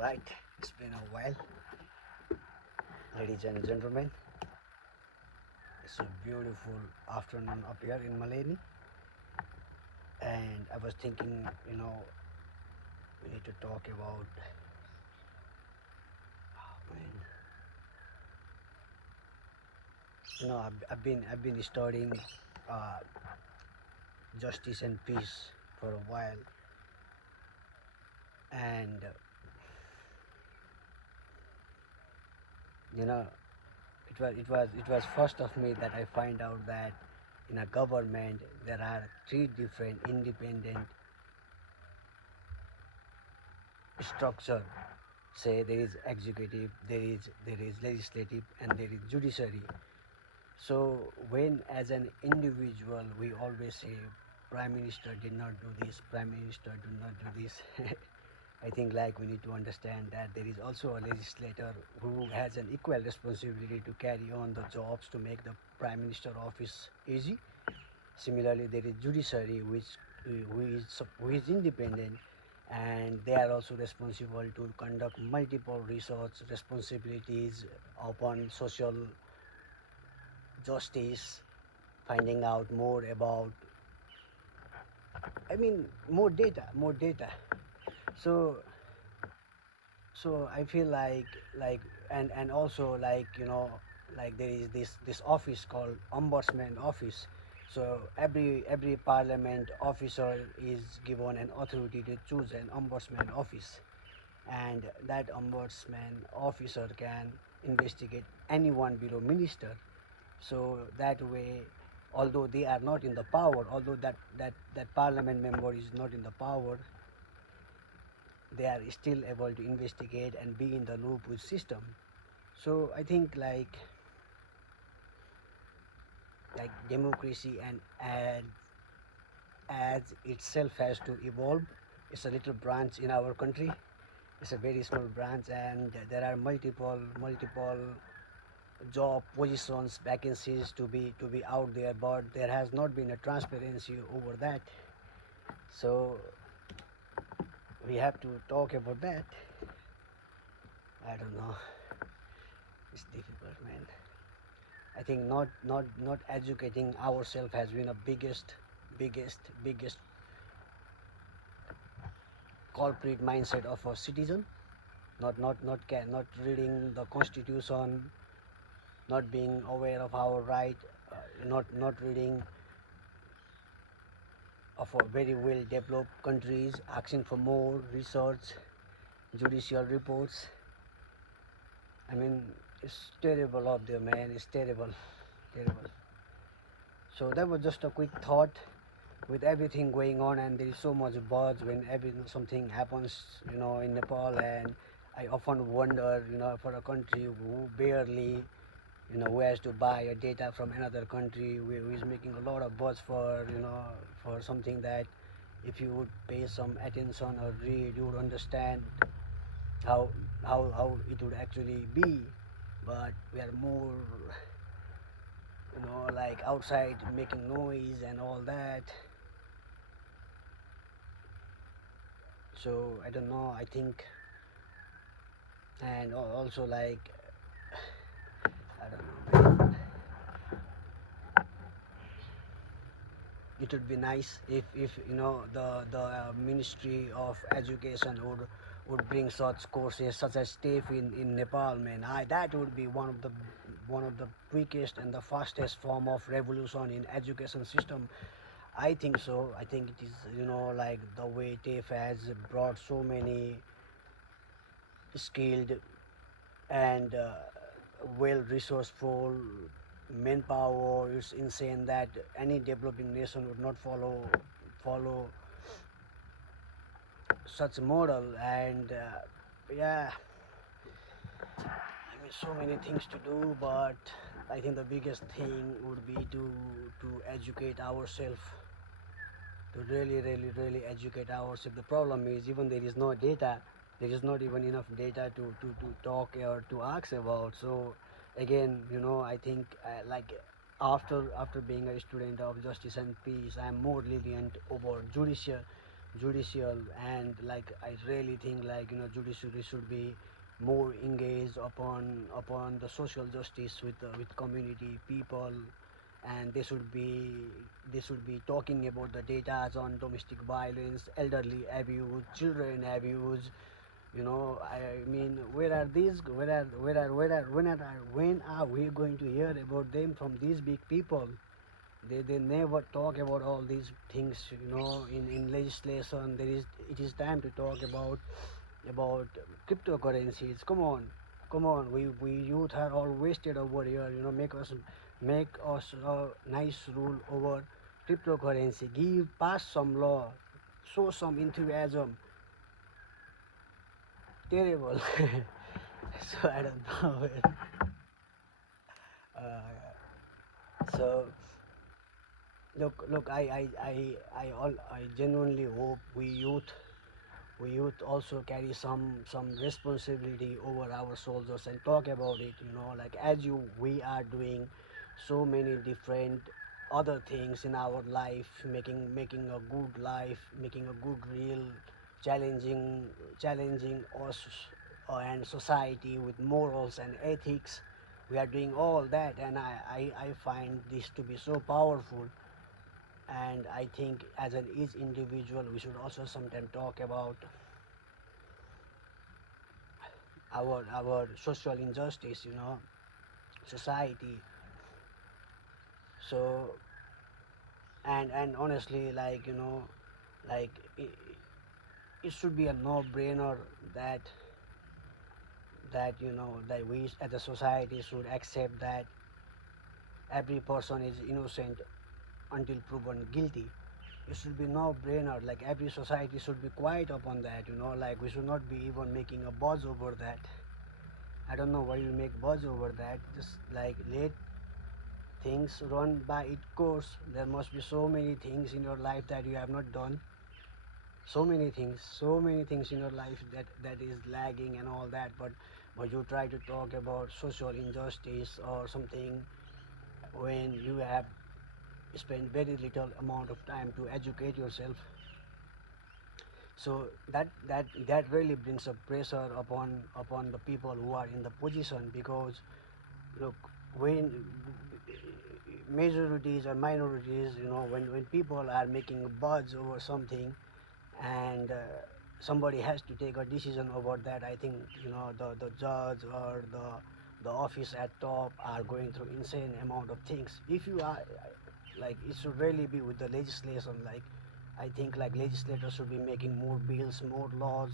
Alright, it's been a while, ladies and gentlemen. It's a beautiful afternoon up here in Maleni, and I was thinking, we need to talk about, man, I've been studying uh, justice and peace for a while, and you know, it was first of me that I find out that in a government there are three different independent structure. Say there is executive, there is legislative, and there is judiciary. So when as an individual we always say prime minister did not do this, prime minister did not do this. I think like we need to understand that there is also a legislator who has an equal responsibility to carry on the jobs to make the prime minister office easy. Similarly, there is judiciary, who is independent, and they are also responsible to conduct multiple research responsibilities upon social justice, finding out more about, more data. So I feel like and also like there is this office called ombudsman office. So every parliament officer is given an authority to choose an ombudsman office, and that ombudsman officer can investigate anyone below minister. So that way, although they are not in the power, although that parliament member is not in the power, they are still able to investigate and be in the loop with system. So I think like democracy and as itself has to evolve. It's a little branch in our country. It's a very small branch, and there are multiple job positions, vacancies to be out there, but there has not been a transparency over that. So we have to talk about that. I don't know. It's difficult, man. I think not educating ourselves has been a biggest culprit mindset of a citizen. Not reading the constitution, not being aware of our right, not reading of a very well developed countries, asking for more research, judicial reports. I mean, it's terrible up there, man. It's terrible, terrible. So that was just a quick thought. With everything going on, and there is so much buzz when something happens, in Nepal, and I often wonder, for a country who barely, who has to buy a data from another country, who is making a lot of buzz for, for something that if you would pay some attention or read, you would understand how how it would actually be. But we are more, like outside making noise and all that. So I don't know. I think, and also like I don't know. It would be nice if the Ministry of Education would bring such courses such as TAFE in Nepal, man. That would be one of the quickest and the fastest form of revolution in education system. I think so. I think it is, like the way TAFE has brought so many skilled and well resourceful manpower. It's insane that any developing nation would not follow such a model. And yeah, I mean, so many things to do, but I think the biggest thing would be to educate ourselves, to really educate ourselves. The problem is, even there is no data, there is not even enough data to talk or to ask about. So again, I think like after being a student of justice and peace, I'm more lenient over judicial judicial, and like I really think like judiciary should be more engaged upon the social justice with community people, and they should be talking about the data on domestic violence, elderly abuse, children abuse. I mean, where are these? When are we going to hear about them from these big people? They never talk about all these things. In legislation, it is time to talk about cryptocurrencies. Come on, we youth are all wasted over here. Make us a nice rule over cryptocurrency. Pass some law, show some enthusiasm. Terrible. So I don't know. So look, I genuinely hope we youth also carry some responsibility over our soldiers and talk about it. Like as we are doing so many different other things in our life, making a good life, making a good real, challenging us and society with morals and ethics. We are doing all that, and I find this to be so powerful. And I think as an each individual we should also sometimes talk about our social injustice, society. So, and honestly, like like it should be a no-brainer that that we as a society should accept that every person is innocent until proven guilty. It should be no-brainer. Like every society should be quiet upon that. Like we should not be even making a buzz over that. I don't know why you make buzz over that. Just like let things run by its course. There must be so many things in your life that you have not done. So many things in your life that is lagging and all that. But you try to talk about social injustice or something when you have spent very little amount of time to educate yourself. So that really brings a pressure upon the people who are in the position, because look, when majorities or minorities, when people are making a buzz over something, and somebody has to take a decision about that, I think the judge or the office at top are going through insane amount of things. If you are like, it should really be with the legislation. Like I think like legislators should be making more bills, more laws.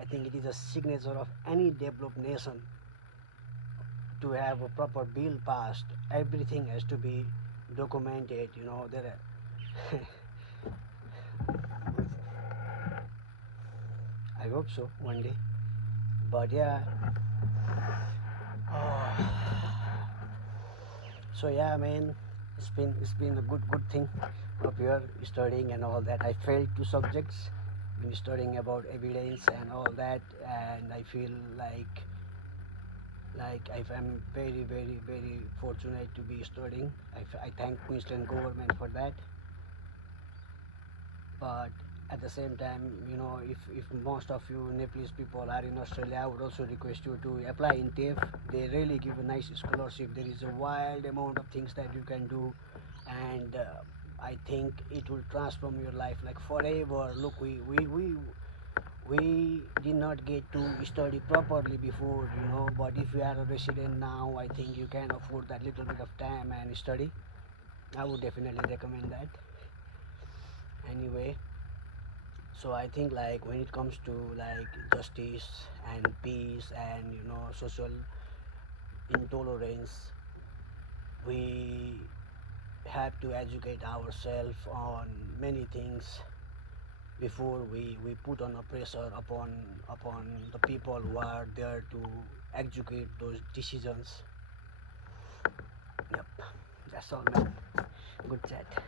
I think it is a signature of any developed nation to have a proper bill passed. Everything has to be documented. There are I hope so one day. But yeah, so yeah, man, it's been a good thing up here studying and all that. I failed two subjects, been studying about evidence and all that, and I feel like I'm very very very fortunate to be studying. I thank Queensland government for that. But at the same time, if most of you Nepalese people are in Australia, I would also request you to apply in TAFE. They really give a nice scholarship. There is a wild amount of things that you can do, and I think it will transform your life like forever. Look, we did not get to study properly before, but if you are a resident now, I think you can afford that little bit of time and study. I would definitely recommend that. Anyway, so I think like when it comes to like justice and peace and social intolerance, we have to educate ourselves on many things before we put on a pressure upon the people who are there to execute those decisions. Yep, that's all, man. Good chat.